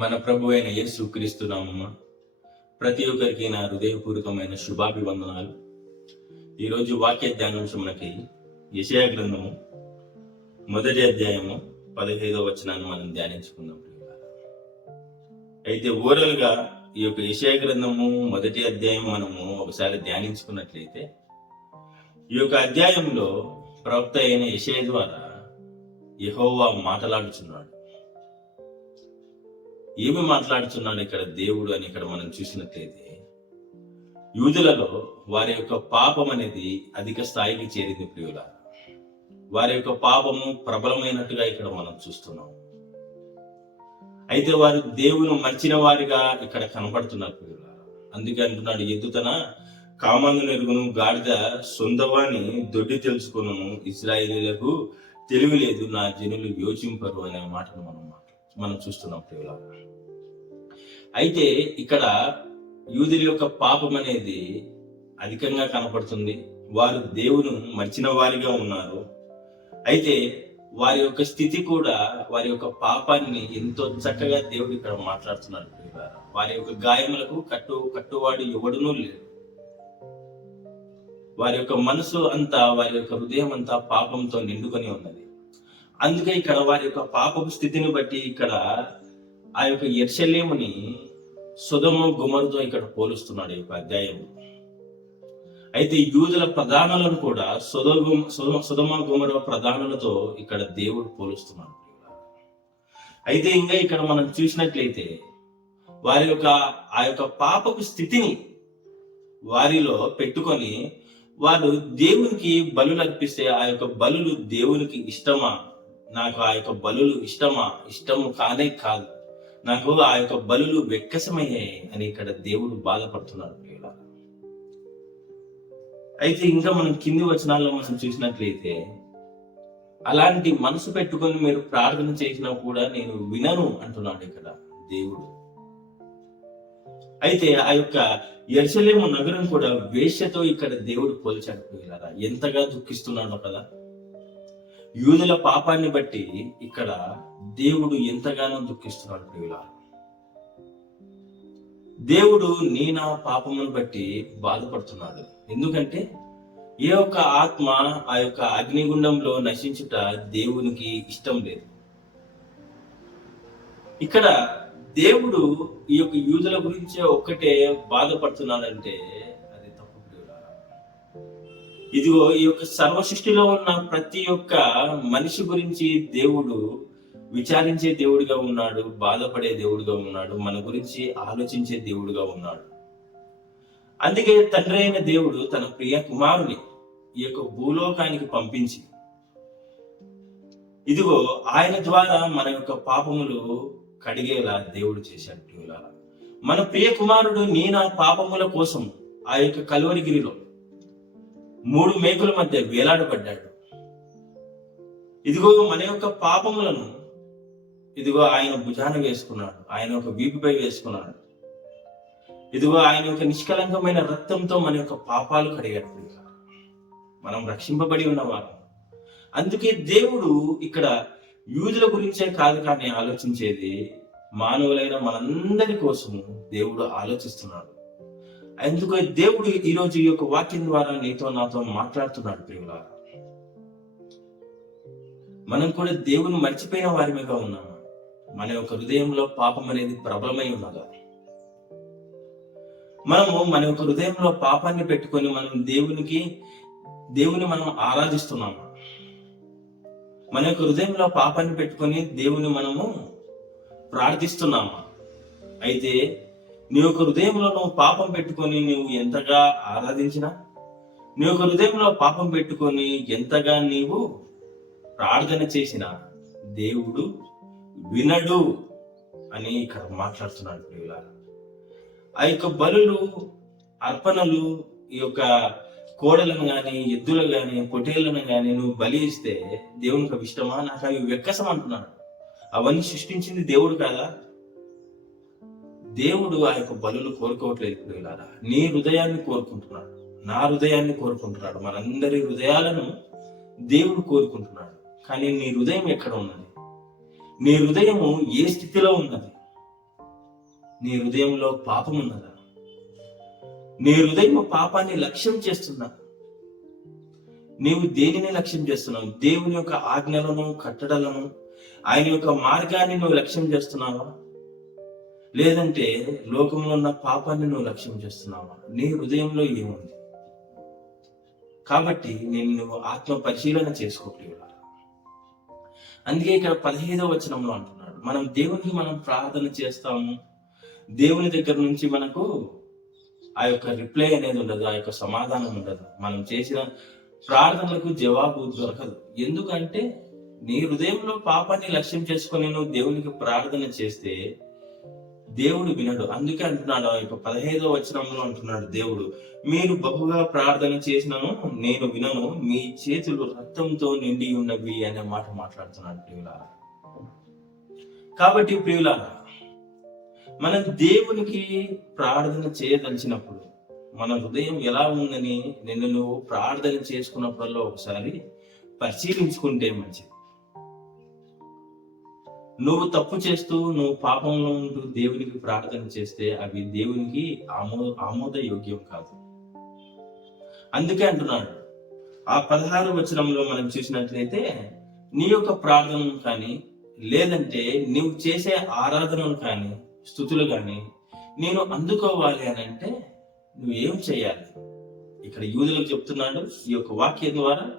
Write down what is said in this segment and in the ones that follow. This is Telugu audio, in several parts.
మన ప్రభు అయిన యేసు క్రీస్తునామమ్మ ప్రతి ఒక్కరికి నా హృదయపూర్వకమైన శుభాభివందనాలు. ఈరోజు వాక్య ధ్యానాంశం మనకి యశయ గ్రంథము మొదటి అధ్యాయము పదిహేదో వచనాన్ని మనం ధ్యానించుకుందాం అయితే ఓరల్గా ఈ యొక్క యశయ గ్రంథము మొదటి అధ్యాయం మనము ఒకసారి ధ్యానించుకున్నట్లయితే ఈ యొక్క అధ్యాయంలో ప్రవక్త అయిన యశయ ద్వారా యహోవా మాట్లాడుచున్నాడు. ఏమి మాట్లాడుతున్నాడు ఇక్కడ దేవుడు అని ఇక్కడ మనం చూసినట్లయితే యూదులలో వారి యొక్క పాపం అనేది అధిక స్థాయికి చేరింది ప్రియుల. వారి యొక్క పాపము ప్రబలమైనట్టుగా ఇక్కడ మనం చూస్తున్నాం. అయితే వారు దేవుని మర్చిన వారిగా ఇక్కడ కనపడుతున్నారు ప్రియుల. అందుకే అంటున్నాడు ఎద్దుతన? కామందు నెరుగును గాడిద సొంతవాణి దొడ్డి తెలుసుకును ఇస్రాయేలీలకు తెలివి లేదు నా జనులు యోచింపరు అనే మాటను మనం మనం చూస్తున్నాం ప్రియుల. అయితే ఇక్కడ యూదుల యొక్క పాపం అనేది అధికంగా కనపడుతుంది. వారు దేవుని మర్చిన వారిగా ఉన్నారు. అయితే వారి యొక్క స్థితి కూడా వారి యొక్క పాపాన్ని ఎంతో చక్కగా దేవుడు ఇక్కడ మాట్లాడుతున్నాడు వారి యొక్క గాయములకు కట్టు కట్టువాడు ఎవడునూ లేడు. వారి యొక్క మనసు అంతా వారి యొక్క హృదయం అంతా పాపంతో నిండుకొని ఉన్నది. అందుకే ఇక్కడ వారి యొక్క పాపపు స్థితిని బట్టి ఇక్కడ ఆ యొక్క ఎర్షలేముని సుధము గుమరుతో ఇక్కడ పోలుస్తున్నాడు ఈ యొక్క అధ్యాయం అయితే యూదుల ప్రధానులను కూడా సుధమ సుధమ గుమర ప్రధానులతో ఇక్కడ దేవుడు పోలుస్తున్నాడు అయితే ఇంకా ఇక్కడ మనం చూసినట్లయితే వారి యొక్క ఆ యొక్క పాపపు స్థితిని వారిలో పెట్టుకొని వారు దేవునికి బలులు అర్పిస్తే ఆ యొక్క బలులు దేవునికి ఇష్టమా? నాకు ఆ యొక్క బలులు ఇష్టమా? ఇష్టము కానే కాదు. నాకు ఆ యొక్క బలులు వెక్కసమయ్యాయి అని ఇక్కడ దేవుడు బాధపడుతున్నాడు అయితే ఇంకా మనం కింది వచనాల్లో మనం చూసినట్లయితే అలాంటి మనసు పెట్టుకొని మీరు ప్రార్థన చేసినా కూడా నేను వినను అంటున్నాడు ఇక్కడ దేవుడు. అయితే ఆ యొక్క ఎర్సలేము నగరం కూడా వేశ్యతో ఇక్కడ దేవుడు పోల్చాడు ఎంతగా దుఃఖిస్తున్నాడో కదా. యూదుల పాపాన్ని బట్టి ఇక్కడ దేవుడు ఎంతగానో దుఃఖిస్తున్నాడు ప్రియుల దేవుడు నీ నా పాపమును బట్టి బాధపడుతున్నాడు. ఎందుకంటే ఏ ఒక్క ఆత్మ ఆ యొక్క అగ్నిగుండంలో నశించుట దేవునికి ఇష్టం లేదు. ఇక్కడ దేవుడు ఈ యొక్క యూదుల గురించే ఒక్కటే బాధపడుతున్నాడంటే ఇదిగో ఈ యొక్క సర్వసృష్టిలో ఉన్న ప్రతి ఒక్క మనిషి గురించి దేవుడు విచారించే దేవుడిగా ఉన్నాడు బాధపడే దేవుడిగా ఉన్నాడు మన గురించి ఆలోచించే దేవుడిగా ఉన్నాడు. అందుకే తండ్రి అయిన దేవుడు తన ప్రియ కుమారుని ఈ యొక్క భూలోకానికి పంపించి ఇదిగో ఆయన ద్వారా మన యొక్క పాపములు కడిగేలా దేవుడు చేశాడు. మన ప్రియ కుమారుడు నీ నా పాపముల కోసం ఆ యొక్క కలువరిగిరిలో మూడు మేకుల మధ్య వేలాడబడ్డాడు. ఇదిగో మన యొక్క పాపములను ఇదిగో ఆయన భుజాన వేసుకున్నాడు ఆయన ఒక వీపుపై వేసుకున్నాడు. ఇదిగో ఆయన యొక్క నిష్కలంకమైన రక్తంతో మన యొక్క పాపాలు కడిగాడు మనం రక్షింపబడి ఉన్నవారు. అందుకే దేవుడు ఇక్కడ యూదుల గురించే కాదు కానీ ఆలోచించేది మానవులైన మనందరి కోసము దేవుడు ఆలోచిస్తున్నాడు. ఎందుకు దేవుడు ఈరోజు ఈ యొక్క వాక్యం ద్వారా నీతో నాతో మాట్లాడుతున్నాడు ప్రియులారా. మనం కూడా దేవుని మర్చిపోయిన వారిగా ఉన్నాము? మన యొక్క హృదయంలో పాపం అనేది ప్రబలమై ఉన్నదా? మనము మన యొక్క హృదయంలో పాపాన్ని పెట్టుకొని మనం దేవునికి దేవుని మనం ఆరాధిస్తున్నాము? మన యొక్క హృదయంలో పాపాన్ని పెట్టుకొని దేవుని మనము ప్రార్థిస్తున్నామా? అయితే నీ యొక్క హృదయంలో నువ్వు పాపం పెట్టుకొని నువ్వు ఎంతగా ఆరాధించినా నీ యొక్క హృదయంలో పాపం పెట్టుకొని ఎంతగా నీవు ప్రార్థన చేసినా దేవుడు వినడు అని ఇక్కడ మాట్లాడుతున్నాడు ప్రియులారా. ఆ యొక్క బలులు అర్పణలు ఈ యొక్క కోడలను కానీ ఎద్దులు కానీ పొటేళ్ళను కానీ నువ్వు బలి ఇస్తే దేవునికి అవి ఇష్టమా? నాకు అవి వెక్కసం అంటున్నాడు. అవన్నీ సృష్టించింది దేవుడు కాదా? దేవుడు ఆ యొక్క బలులు కోరుకోవట్లేదు ప్రియులారా. నీ హృదయాన్ని కోరుకుంటున్నాడు. నా హృదయాన్ని కోరుకుంటున్నాడు. మనందరి హృదయాలను దేవుడు కోరుకుంటున్నాడు. కానీ నీ హృదయం ఎక్కడ ఉన్నది? నీ హృదయము ఏ స్థితిలో ఉన్నది? నీ హృదయంలో పాపం ఉన్నదా? నీ హృదయం పాపాన్ని లక్ష్యం చేస్తున్నా నీవు దేనిని లక్ష్యం చేస్తున్నావు? దేవుని యొక్క ఆజ్ఞలను కట్టడలను ఆయన యొక్క మార్గాన్ని నువ్వు లక్ష్యం చేస్తున్నావా? లేదంటే లోకంలో ఉన్న పాపాన్ని నువ్వు లక్ష్యం చేస్తున్నావా? నీ హృదయంలో ఏముంది? కాబట్టి నేను నువ్వు ఆత్మ పరిశీలన చేసుకోవట్లేదు అందుకే ఇక్కడ పదిహేదవ వచనంలో అంటున్నాడు. మనం దేవునికి మనం ప్రార్థన చేస్తాము. దేవుని దగ్గర నుంచి మనకు ఆ యొక్క రిప్లై అనేది ఉండదు ఆ యొక్క సమాధానం ఉండదు. మనం చేసిన ప్రార్థనలకు జవాబు దొరకదు. ఎందుకంటే నీ హృదయంలో పాపాన్ని లక్ష్యం చేసుకొని నువ్వు దేవునికి ప్రార్థన చేస్తే దేవుడు వినడు. అందుకే అంటున్నాడు ఇప్పుడు పదహైదో వచనంలో అంటున్నాడు దేవుడు మీరు బహుగా ప్రార్థన చేసినను నేను వినను. మీ చేతులు రక్తంతో నిండి ఉన్నవి అనే మాట మాట్లాడుతున్నాడు ప్రియులారా. కాబట్టి ప్రియులారా మనం దేవునికి ప్రార్థన చేయదలిచినప్పుడు మన హృదయం ఎలా ఉందని నిన్ను నువ్వు ప్రార్థన చేసుకున్నప్పుడల్లా ఒకసారి పరిశీలించుకుంటే మంచిది. నువ్వు తప్పు చేస్తూ నువ్వు పాపంలో ఉంటూ దేవునికి ప్రార్థన చేస్తే అవి దేవునికి ఆమో ఆమోద యోగ్యం కాదు. అందుకే అంటున్నాడు. ఆ పదహారు వచనంలో మనం చూసినట్లయితే నీ యొక్క ప్రార్థనను కానీ లేదంటే నీవు చేసే ఆరాధనలు కానీ స్థుతులు కానీ నేను అందుకోవాలి అని అంటే నువ్వేం చేయాలి? ఇక్కడ యూదులకు చెప్తున్నాడు ఈ యొక్క వాక్యం ద్వారా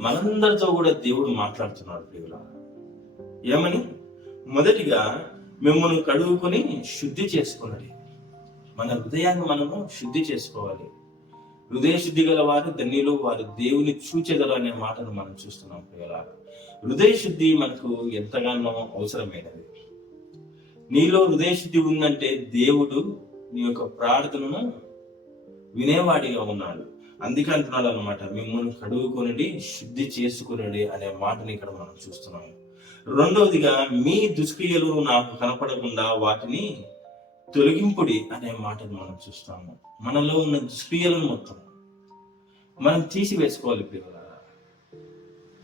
మనందరితో కూడా దేవుడు మాట్లాడుతున్నాడు ప్రియుల ఏమని? మొదటిగా మిమ్మల్ని కడుగుకొని శుద్ధి చేసుకున్నది. మన హృదయాన్ని మనము శుద్ధి చేసుకోవాలి. హృదయ శుద్ధి గల వారు ధన్యులు వారు దేవుని చూచెదరు అనే మాటను మనం చూస్తున్నాం ప్రియుల హృదయ శుద్ధి మనకు ఎంతగానో అవసరమైనది. నీలో హృదయ శుద్ధి ఉందంటే దేవుడు నీ యొక్క ప్రార్థనను వినేవాడిగా ఉన్నాడు. అందుకే అంటున్నాడు అనమాట మిమ్మల్ని కడుగుకొనిడి శుద్ధి చేసుకునడి అనే మాటని ఇక్కడ మనం చూస్తున్నాము రెండవదిగా మీ దుష్క్రియలు నాకు కనపడకుండా వాటిని తొలగింపుడి అనే మాటను మనం చూస్తాము. మనలో ఉన్న దుష్క్రియలను మొత్తం మనం తీసివేసుకోవాలి పిల్లల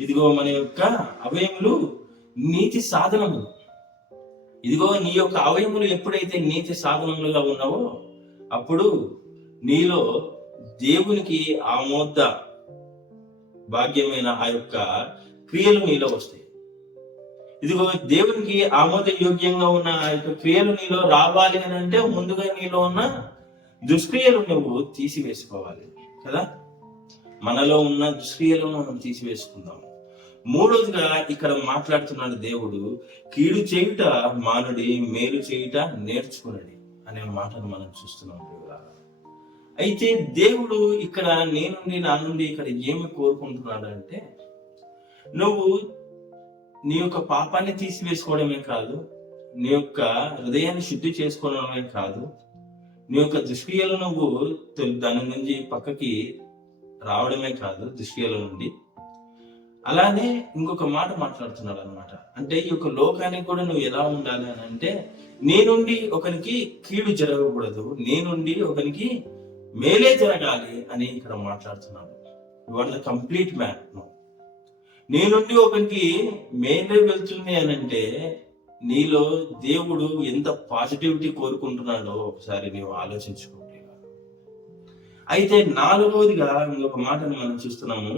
ఇదిగో మన యొక్క అవయములు నీతి సాధనములు. ఇదిగో నీ యొక్క అవయములు ఎప్పుడైతే నీతి సాధనములుగా ఉన్నావో అప్పుడు నీలో దేవునికి ఆమోద భాగ్యమైన ఆ యొక్క క్రియలు నీలో వస్తాయి. ఇదిగో దేవునికి ఆమోద యోగ్యంగా ఉన్న యొక్క క్రియలు నీలో రావాలి అని అంటే ముందుగా నీలో ఉన్న దుష్క్రియలు నువ్వు తీసివేసుకోవాలి కదా? మనలో ఉన్న దుష్క్రియలను మనం తీసివేసుకుందాం మూడోదిగా ఇక్కడ మాట్లాడుతున్నాడు దేవుడు కీడు చేయుట మానుడి మేలు చేయుట నేర్చుకునడి అనే మాటను మనం చూస్తున్నాం అయితే దేవుడు ఇక్కడ నేను నా నుండి ఇక్కడ ఏమి కోరుకుంటున్నాడు అంటే నువ్వు నీ యొక్క పాపాన్ని తీసివేసుకోవడమే కాదు నీ యొక్క హృదయాన్ని శుద్ధి చేసుకోవడమే కాదు నీ యొక్క దుష్క్రియలు నువ్వు దాని నుంచి పక్కకి రావడమే కాదు దుష్క్రియల నుండి. అలానే ఇంకొక మాట మాట్లాడుతున్నాడు అనమాట అంటే ఈ యొక్క లోకానికి కూడా నువ్వు ఎలా ఉండాలి అని అంటే నీ నుండి ఒకరికి కీడు జరగకూడదు నీ నుండి ఒకరికి మేలే జరగాలి అని ఇక్కడ మాట్లాడుతున్నాడు. ఇవాళ కంప్లీట్ మ్యాన్ నీ నుండి ఒకరికి మేలే వెళ్తుంది అని అంటే నీలో దేవుడు ఎంత పాజిటివిటీ కోరుకుంటున్నాడో ఒకసారి నీవు ఆలోచించుకుంటే అయితే నాలుగవదిగా ఇంకొక మాటను మనం చూస్తున్నాము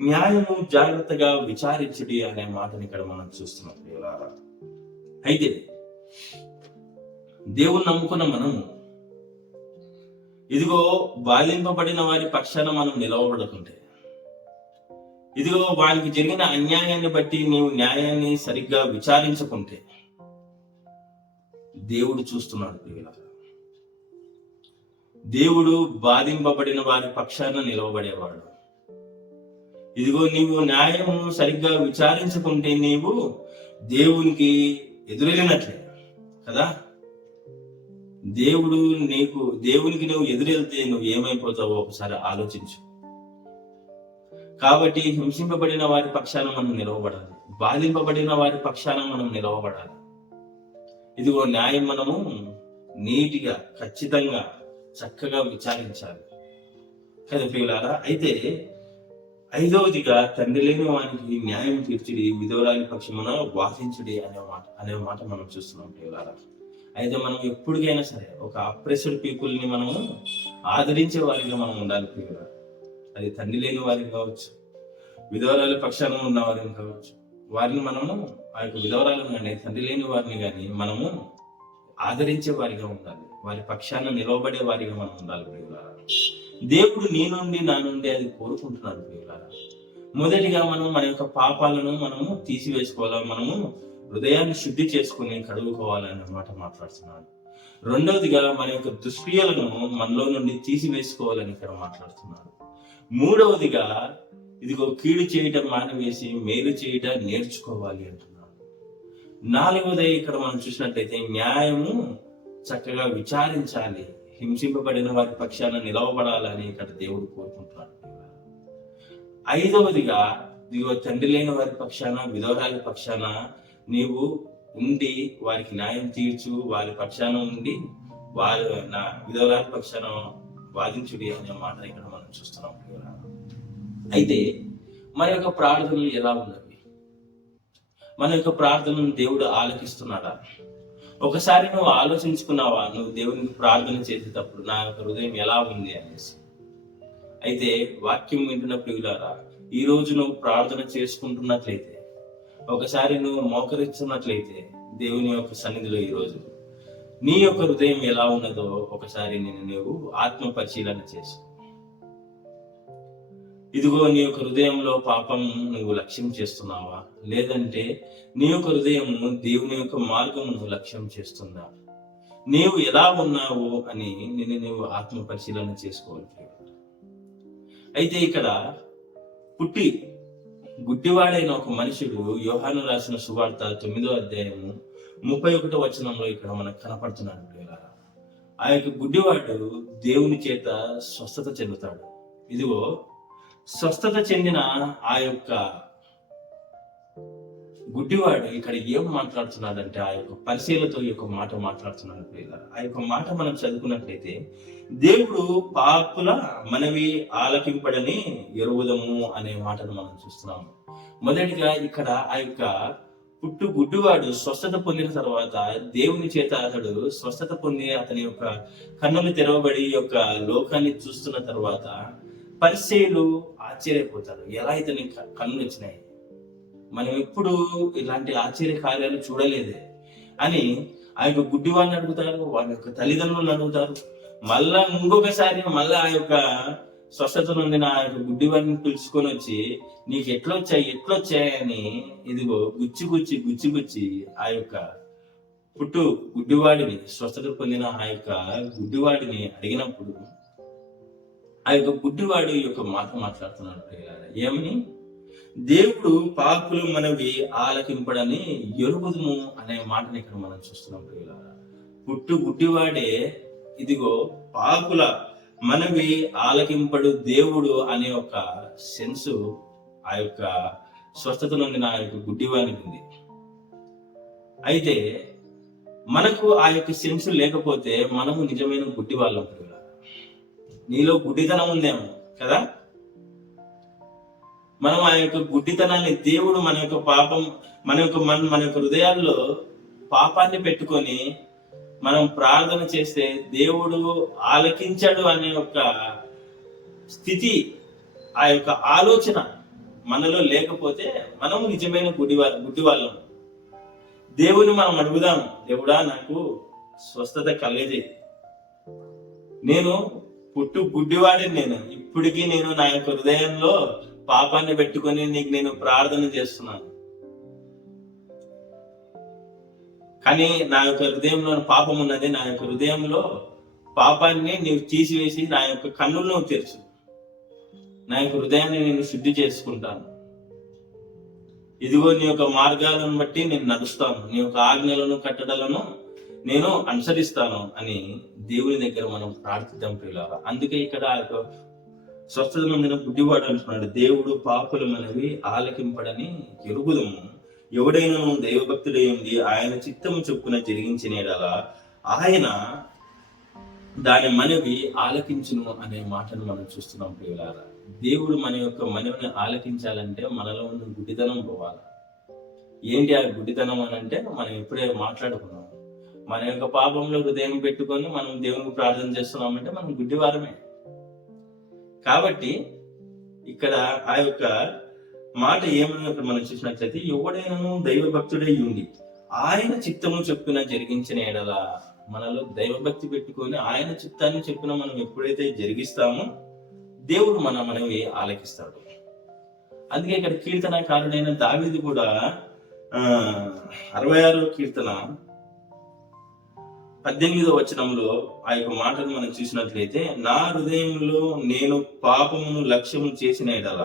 న్యాయము జాగ్రత్తగా విచారించడి అనే మాటని ఇక్కడ మనం చూస్తున్నాం ప్రియులారా. అయితే దేవుని నమ్ముకున్న మనము ఇదిగో బాధింపబడిన వారి పక్షాన మనం నిలవబడుతుంటే ఇదిగో వానికి జరిగిన అన్యాయాన్ని బట్టి నీవు న్యాయాన్ని సరిగ్గా విచారించుకుంటే దేవుడు చూస్తున్నాడు దేవుడు బాధింపబడిన వారి పక్షాన నిలవబడేవాడు. ఇదిగో నీవు న్యాయము సరిగ్గా విచారించుకుంటే నీవు దేవునికి ఎదురెళ్ళినట్లే కదా? దేవుడు నీకు దేవునికి నువ్వు ఎదురెళ్తే నువ్వు ఏమైపోతావో ఒకసారి ఆలోచించు. కాబట్టి హింసింపబడిన వారి పక్షాన మనం నిలవబడాలి. బాధింపబడిన వారి పక్షాన మనం నిలవబడాలి. ఇదిగో న్యాయం మనము నీటిగా ఖచ్చితంగా చక్కగా విచారించాలి. కదా ప్రియులారా అయితే ఐదవదిగా తండ్రి లేని వానికి న్యాయం తీర్చుడి విధవరాలి పక్షమున వాసించుడి అనే మాట అనే మాట మనం చూస్తున్నాం ప్రియులారా. అయితే మనం ఎప్పటికైనా సరే ఒక అప్రెస్డ్ పీపుల్ని మనము ఆదరించే వారిగా మనం ఉండాలి ప్రియుల అది తండ్రి లేని వారిని కావచ్చు విధవరాల పక్షాన ఉన్న వారిని కావచ్చు. వారిని మనము ఆ యొక్క విధవరాలను కానీ తండ్రి లేని వారిని కానీ మనము ఆదరించే వారిగా ఉండాలి. వారి పక్షాన నిలవబడే వారిగా మనం ఉండాలి ప్రియులారా. దేవుడు నీ నుండి నా నుండి అది కోరుకుంటున్నాడు ప్రియులారా. మొదటిగా మనం మన యొక్క పాపాలను మనము తీసివేసుకోవాలి మనము హృదయాన్ని శుద్ధి చేసుకుని కడుగుకోవాలని మాట మాట్లాడుతున్నాడు. రెండవదిగా మన యొక్క దుష్క్రియలను మనలో నుండి తీసివేసుకోవాలని ఇక్కడ మాట్లాడుతున్నాడు. మూడవదిగా ఇదిగో కీడు చేయటం మానవేసి మేలు చేయటం నేర్చుకోవాలి అంటున్నాడు. నాలుగవది ఇక్కడ మనం చూసినట్లయితే న్యాయము చక్కగా విచారించాలి హింసింపబడిన వారి పక్షాన నిలవబడాలని ఇక్కడ దేవుడు కోరుకుంటున్నాడు. ఐదవదిగా ఇదిగో తండ్రి లేని వారి పక్షాన విధవరాలి పక్షాన నీవు ఉండి వారికి న్యాయం తీర్చు వారి పక్షాన ఉండి వారి నా విధవరాలి పక్షాన వాదించుడి అనే మాట ఇక్కడ మనం చూస్తున్నాం అయితే మన యొక్క ప్రార్థనలు ఎలా ఉన్నవి మన యొక్క ప్రార్థనను దేవుడు ఆలకిస్తున్నాడా? ఒకసారి నువ్వు ఆలోచించుకున్నావా నువ్వు దేవునికి ప్రార్థన చేసేటప్పుడు నా యొక్క హృదయం ఎలా ఉంది అనేసి? అయితే వాక్యం వింటున్న ప్రియులారా ఈ రోజు నువ్వు ప్రార్థన చేసుకుంటున్నట్లయితే ఒకసారి నువ్వు మోకరిస్తున్నట్లయితే దేవుని యొక్క సన్నిధిలో ఈ రోజు నీ యొక్క హృదయం ఎలా ఉన్నదో ఒకసారి నేను నీవు ఆత్మ పరిశీలన చేసి. ఇదిగో నీ యొక్క హృదయంలో పాపం నువ్వు లక్ష్యం చేస్తున్నావా? లేదంటే నీ యొక్క హృదయం దేవుని యొక్క మార్గమును లక్ష్యం చేస్తుందా? నీవు ఎలా ఉన్నావు అని నేను నువ్వు ఆత్మ పరిశీలన చేసుకోవాలి అయితే ఇక్కడ పుట్టి గుడ్డివాడైన ఒక మనుషుడు యోహాను రాసిన సువార్త తొమ్మిదో అధ్యాయము ముప్పై ఒకటో వచనంలో ఇక్కడ మనకు కనపడుతున్నాడు ప్రియులారా. ఆ యొక్క గుడ్డివాడు దేవుని చేత స్వస్థత చెందుతాడు ఇదిగో స్వస్థత చెందిన ఆ యొక్క గుడ్డివాడు ఇక్కడ ఏం మాట్లాడుతున్నాడంటే ఆ యొక్క పరిశీలతో ఈ యొక్క మాట మాట్లాడుతున్నాడు ప్రియులారా. ఆ యొక్క మాట మనం చదువుకున్నట్లయితే దేవుడు పాపుల మనవి ఆలకింపడని ఎరువుదము అనే మాటను మనం చూస్తున్నాము మొదటిగా ఇక్కడ ఆ యొక్క పుట్టు గుడ్డివాడు స్వస్థత పొందిన తర్వాత దేవుని చేత అతడు స్వస్థత పొంది అతని యొక్క కన్నులు తెరవబడి యొక్క లోకాన్ని చూస్తున్న తర్వాత పరిచయులు ఆశ్చర్యపోతారు. ఎలా ఇతని క- కన్నులు వచ్చినాయి? మనం ఎప్పుడు ఇలాంటి ఆశ్చర్య కార్యాలు చూడలేదే. అని ఆ యొక్క గుడ్డి వాళ్ళని అడుగుతారు వాళ్ళ యొక్క తల్లిదండ్రులను అడుగుతారు. మళ్ళా ఇంకొకసారి మళ్ళా ఆ యొక్క స్వస్థత నుండి ఆ యొక్క పిలుచుకొని వచ్చి నీకు ఎట్లొచ్చాయి ఎట్లొచ్చాయని ఇదిగో గుచ్చి గుచ్చి గుచ్చి గుచ్చి ఆ యొక్క పుట్టు గుడ్డివాడిని స్వస్థత పొందిన ఆ యొక్క గుడ్డివాడిని అడిగినప్పుడు ఆ యొక్క గుడ్డివాడి యొక్క మాట మాట్లాడుతున్నాడు ఏమని? దేవుడు పాపులు మనవి ఆలకింపడని ఎరుగుదుము అనే మాటని ఇక్కడ మనం చూస్తున్నాం ప్రియులారా. పుట్టు గుడ్డివాడే ఇదిగో పాపుల మనవి ఆలకింపడు దేవుడు అనే ఒక సెన్సు ఆ యొక్క స్వస్థత నుండి నా యొక్క గుడ్డివానికి ఉంది. అయితే మనకు ఆ యొక్క సెన్స్ లేకపోతే మనము నిజమైన గుడ్డి వాళ్ళం నీలో గుడ్డితనం ఉందేమో కదా? మనం ఆ యొక్క గుడ్డితనాన్ని దేవుడు మన యొక్క పాపం మన యొక్క మన మన యొక్క హృదయాల్లో పాపాన్ని పెట్టుకొని మనం ప్రార్థన చేస్తే దేవుడు ఆలకించాడు అనే ఒక స్థితి ఆ యొక్క ఆలోచన మనలో లేకపోతే మనము నిజమైన గుడి గుడ్డి వాళ్ళం. దేవుని మనం అడుగుదాం దేవుడా నాకు స్వస్థత కలిగజేయి. నేను పుట్టు గుడ్డివాడిని నేను. ఇప్పటికీ నేను నా యొక్క హృదయంలో పాపాన్ని పెట్టుకొని నీకు నేను ప్రార్థన చేస్తున్నాను. కానీ నా యొక్క హృదయంలో పాపం ఉన్నది నా యొక్క హృదయంలో పాపాన్ని నీవు తీసివేసి నా యొక్క కన్నులు నువ్వు తెరుచు. నా యొక్క హృదయాన్ని నేను శుద్ధి చేసుకుంటాను. ఇదిగో నీ యొక్క మార్గాలను బట్టి నేను నడుస్తాను. నీ యొక్క ఆజ్ఞలను కట్టడలను నేను అనుసరిస్తాను అని దేవుని దగ్గర మనం ప్రార్థిద్దాం ప్రియులారా. అందుకే ఇక్కడ ఆ యొక్క స్వస్థత మందిన గుడ్డివాడు అంటున్నాడు. దేవుడు పాపులు మనవి ఆలకింపడని ఎరుగుదము. ఎవడైనను దైవభక్తుడై ఉండి ఆయన చిత్తము చొప్పున జరిగించినేడలా ఆయన దాని మనవి ఆలకించును అనే మాటను మనం చూస్తున్నాం ప్రియులారా. దేవుడు మన యొక్క మనవిని ఆలకించాలంటే మనలో ఉన్న గుడ్డితనం పోవాలి? ఏంటి ఆ గుడ్డితనం అని అంటే మనం ఇప్పుడే మాట్లాడుకున్నాం. మన యొక్క పాపంలో హృదయం పెట్టుకొని మనం దేవునికి ప్రార్థన చేస్తున్నామంటే మనం గుడ్డివారమే. కాబట్టి ఇక్కడ ఆ యొక్క మాట ఏమని మనం చూసినట్లయితే ఎవడైనాను దైవ భక్తుడై ఉండి ఆయన చిత్తము చెప్పిన జరిగించిన ఎడల మనలో దైవభక్తి పెట్టుకొని ఆయన చిత్తాన్ని చెప్పిన మనం ఎప్పుడైతే జరిగిస్తామో దేవుడు మన మనవి ఆలకిస్తాడు. అందుకే ఇక్కడ కీర్తనకారుడైన దావీదు కూడా అరవై ఆరో కీర్తన పద్దెనిమిదో వచనంలో ఆ యొక్క మాటను మనం చూసినట్లయితే నా హృదయంలో నేను పాపమును లక్ష్యము చేసిన ఎడల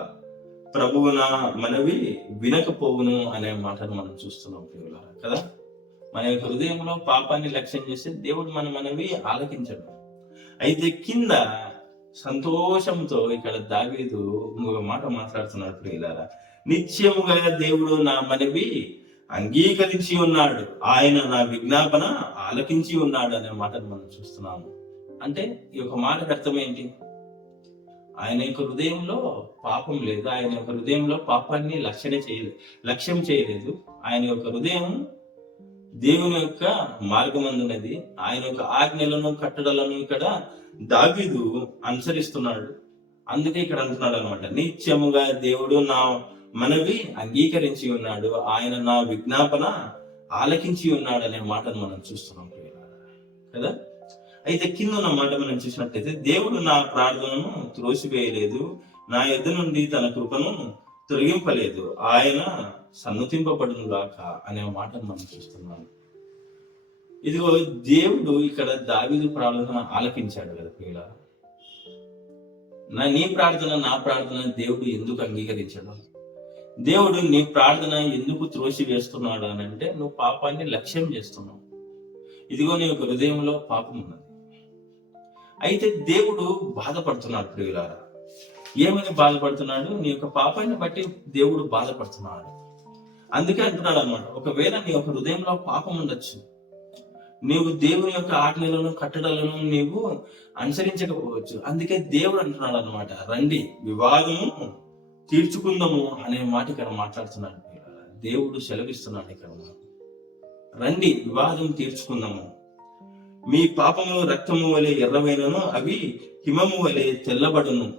ప్రభువు నా మనవి వినకపోవును అనే మాటను మనం చూస్తున్నాం ప్రియులారా కదా? మన యొక్క హృదయంలో పాపాన్ని లక్ష్యం చేస్తే దేవుడు మన మనవి ఆలకించడు. అయితే కింద సంతోషంతో ఇక్కడ దావీదు ఇంకొక మాట మాట్లాడుతున్నాడు ప్రియులారా. నిత్యముగా దేవుడు నా మనవి అంగీకరించి ఉన్నాడు. ఆయన నా విజ్ఞాపన ఆలకించి ఉన్నాడు అనే మాటను మనం చూస్తున్నాము. అంటే ఈ యొక్క మాటకు అర్థం ఏంటి? ఆయన యొక్క హృదయంలో పాపం లేదు. ఆయన యొక్క హృదయంలో పాపాన్ని లక్షణ చేయలేదు. లక్ష్యం చేయలేదు. ఆయన యొక్క హృదయం దేవుని యొక్క మార్గమందున్నది. ఆయన యొక్క ఆజ్ఞలను కట్టడలను ఇక్కడ దావీదు అనుసరిస్తున్నాడు. అందుకే ఇక్కడ అంటున్నాడు అనమాట నిత్యముగా దేవుడు నా మనవి అంగీకరించి ఉన్నాడు. ఆయన నా విజ్ఞాపన ఆలకించి ఉన్నాడు అనే మాటను మనం చూస్తున్నాం కదా? అయితే కింద ఉన్న మాట మనం చూసినట్లయితే దేవుడు నా ప్రార్థనను త్రోసివేయలేదు నా ఎద్దు నుండి తన కృపను తొలగింపలేదు ఆయన సన్నతింపబడును గాక అనే మాటను మనం చూస్తున్నాం ఇదిగో దేవుడు ఇక్కడ దావిదు ప్రార్థన ఆలకించాడు కదా ప్రియుల. నా నీ ప్రార్థన నా ప్రార్థన దేవుడు ఎందుకు అంగీకరించాడు? దేవుడు నీ ప్రార్థన ఎందుకు త్రోసి వేస్తున్నాడు అని అంటే నువ్వు పాపాన్ని లక్ష్యం చేస్తున్నావు. ఇదిగో నీ యొక్క హృదయంలో పాపం ఉన్నది. అయితే దేవుడు బాధపడుతున్నాడు ప్రియులారా. ఏమని బాధపడుతున్నాడు? నీ యొక్క పాపాన్ని బట్టి దేవుడు బాధపడుతున్నాడు. అందుకే అంటున్నాడు అనమాట ఒకవేళ నీ యొక్క హృదయంలో పాపం ఉండొచ్చు నీవు దేవుని యొక్క ఆజ్ఞలను కట్టడలను నీవు అనుసరించకపోవచ్చు. అందుకే దేవుడు అంటున్నాడు అనమాట రండి వివాదము తీర్చుకుందాము అనే మాట ఇక్కడ మాట్లాడుతున్నాడు దేవుడు సెలవిస్తున్నాడు ఇక్కడ రండి వివాదం తీర్చుకుందాము. మీ పాపము రక్తము వలె ఎర్రవైనను అవి హిమము వలె తెల్లబడును.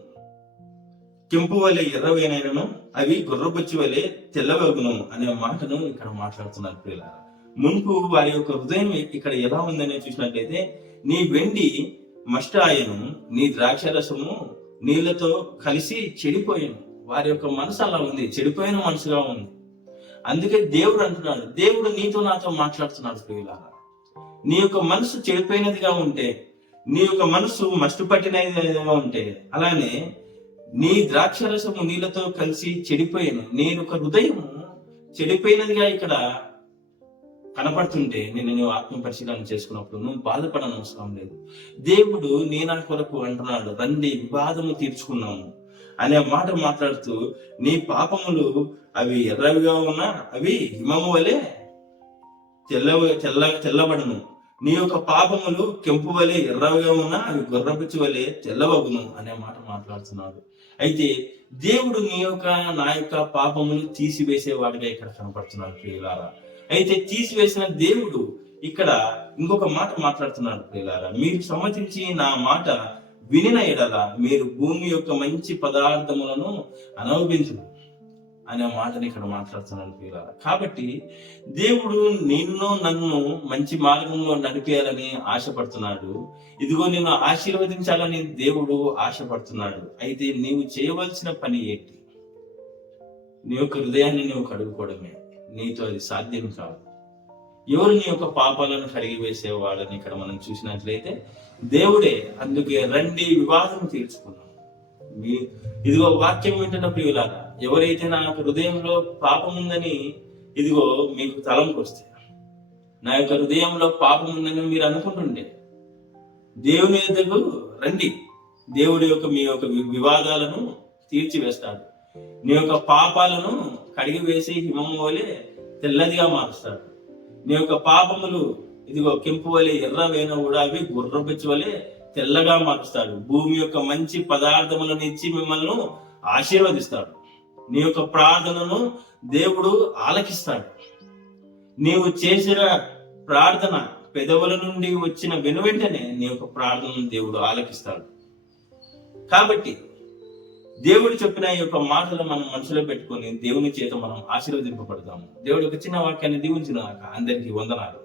కెంపు వలె ఎర్రవైనను అవి గుర్రబుచ్చి వలె తెల్లవగును అనే మాటను ఇక్కడ మాట్లాడుతున్నారు ప్రియులారా. మునుపు వారి యొక్క హృదయం ఇక్కడ ఎలా ఉందని చూసినట్లయితే నీ వెండి మష్టాయను నీ ద్రాక్షరసము నీళ్ళతో కలిసి చెడిపోయాను. వారి యొక్క మనసు అలా ఉంది చెడిపోయిన మనసుగా ఉంది. అందుకే దేవుడు అంటున్నాడు దేవుడు నీతో నాతో మాట్లాడుతున్నాడు ప్రియులారా. నీ యొక్క మనసు చెడిపోయినదిగా ఉంటే నీ యొక్క మనసు మస్టుపట్టినదిగా ఉంటే అలానే నీ ద్రాక్షరసము నీళ్ళతో కలిసి చెడిపోయాను నేను ఒక హృదయము చెడిపోయినదిగా ఇక్కడ కనపడుతుంటే నేను నువ్వు ఆత్మ పరిశీలన చేసుకున్నప్పుడు నువ్వు బాధపడని అవసరం లేదు. దేవుడు నీ నా కొరకు అంటున్నాడు రండి వివాదము తీర్చుకున్నాము. అనే మాట మాట్లాడుతూ నీ పాపములు అవి ఎర్రవిగా ఉన్నా అవి హిమము వలె తెల్ల తెల్ల తెల్లబడను. నీ యొక్క పాపములు కెంపు వలె ఎర్రవిగా ఉన్నా అవి గుర్రపిచ్చి వలె తెల్లవగును అనే మాట మాట్లాడుతున్నాడు. అయితే దేవుడు నీ యొక్క నా యొక్క పాపములు తీసివేసేవాడిగా ఇక్కడ కనపడుతున్నాడు ప్రియులారా. అయితే తీసివేసిన దేవుడు ఇక్కడ ఇంకొక మాట మాట్లాడుతున్నాడు ప్రియులారా. మీరు సమ్మతించి నా మాట వినిన ఎడల మీరు భూమి యొక్క మంచి పదార్థములను అనుభవించు అనే మాటని ఇక్కడ మాట్లాడుతున్నాను ప్రియులారా. కాబట్టి దేవుడు నిన్ను నన్ను మంచి మార్గంలో నడిపేయాలని ఆశపడుతున్నాడు. ఇదిగో నిన్ను ఆశీర్వదించాలని దేవుడు ఆశపడుతున్నాడు. అయితే నీవు చేయవలసిన పని ఏంటి? నీ యొక్క హృదయాన్ని నువ్వు కడుగుకోవడమే నీతో అది సాధ్యం కాదు. ఎవరు నీ యొక్క పాపాలను కడిగి వేసేవాడని ఇక్కడ మనం చూసినట్లయితే దేవుడే అందుకే రండి వివాదం తీర్చుకున్నాడు మీ ఇదిగో వాక్యం వింటున్న ప్రియులారా ఎవరైతే నా యొక్క హృదయంలో పాపం ఉందని ఇదిగో మీకు తలంపు వస్తే నా యొక్క హృదయంలో పాపం ఉందని మీరు అనుకుంటుండే దేవుని ఎద్దకు రండి. దేవుడి యొక్క మీ యొక్క వివాదాలను తీర్చివేస్తాడు. నీ యొక్క పాపాలను కడిగి వేసి హిమం వలె తెల్లదిగా మారుస్తాడు. నీ యొక్క పాపములు ఇదిగో కెంపు వలె ఎర్ర ఎర్రవైన కూడా అవి గుర్రపిచ్చి వలె తెల్లగా మారుస్తాడు భూమి యొక్క మంచి పదార్థములను ఇచ్చి మిమ్మల్ని ఆశీర్వదిస్తాడు. నీ యొక్క ప్రార్థనను దేవుడు ఆలకిస్తాడు. నీవు చేసిన ప్రార్థన పెదవుల నుండి వచ్చిన వెను వెంటనే నీ యొక్క ప్రార్థనను దేవుడు ఆలకిస్తాడు. కాబట్టి దేవుడు చెప్పిన ఈ యొక్క మాటలు మనం మనసులో పెట్టుకొని దేవుని చేత మనం ఆశీర్వదింపబడతాము. దేవుడు ఒక చిన్న వాక్యాన్ని దీవించిన అందరికీ వందనాలు.